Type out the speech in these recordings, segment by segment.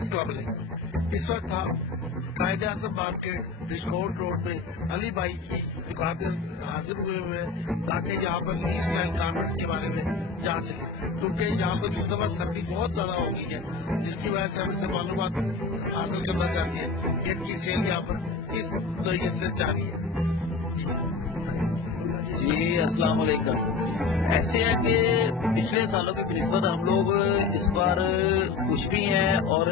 अस्सलाम वालेकुम। इस वक्त हम कायदे आज़म मार्केट रिशकोट रोड में अली भाई की दुकान पर हाजिर हुए हैं ताकि यहाँ पर न्यू स्टाइल गारमेंट्स के बारे में जान सके, क्योंकि यहाँ पर इस समय सर्दी बहुत ज्यादा हो गई है, जिसकी वजह से हम इनसे मालूमात हासिल करना चाहते हैं कि इनकी सेल यहाँ पर किस नौयत से जारी है। जी अस्सलाम वालेकुम। ऐसे है कि पिछले सालों की निस्बत हम लोग इस बार खुश भी हैं और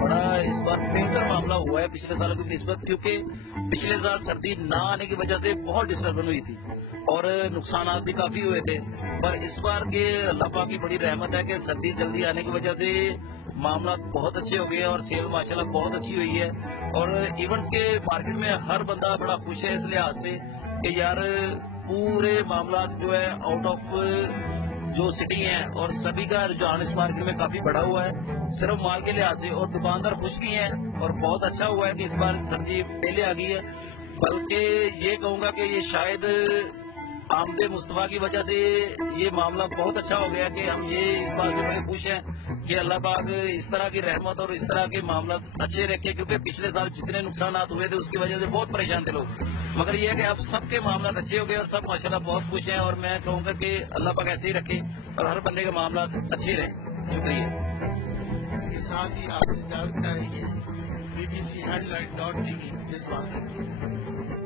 बड़ा इस बार बेहतर मामला हुआ है पिछले सालों की निस्बत, क्योंकि पिछले साल सर्दी ना आने की वजह से बहुत डिस्टर्बेंस हुई थी और नुकसान भी काफी हुए थे। पर इस बार के अल्लाह पाक की बड़ी रहमत है कि सर्दी जल्दी आने की वजह से मामला बहुत अच्छे हो गए हैं और सेल माशाल्लाह बहुत अच्छी हुई है। और इवेंट्स के मार्केट में हर बंदा बड़ा खुश है इस लिहाज से कि यार पूरे मामला जो है आउट ऑफ जो सिटी है और सभी का रुझान इस मार्केट में काफी बढ़ा हुआ है सिर्फ माल के लिहाज से, और दुकानदार खुश भी हैं और बहुत अच्छा हुआ है कि इस बार सर्दी पहले आ गई है। बल्कि ये कहूंगा कि ये शायद आमदे मुस्तफा की वजह से ये मामला बहुत अच्छा हो गया कि हम ये इस बात से बड़े खुश हैं कि अल्लाह पाक इस तरह की रहमत और इस तरह के मामला अच्छे रखे, क्योंकि पिछले साल जितने नुकसान हुए थे उसकी वजह से बहुत परेशान थे लोग। मगर ये है कि अब सबके मामला अच्छे हो गए और सब माशाल्लाह बहुत खुश हैं, और मैं कहूँगा कि अल्लाह पाक ऐसे ही रखे और हर बंदे के मामला अच्छे रहे। शुक्रिया। इसके साथ ही आप इजाजत चाहेंगे BBC Headline.tv इस बात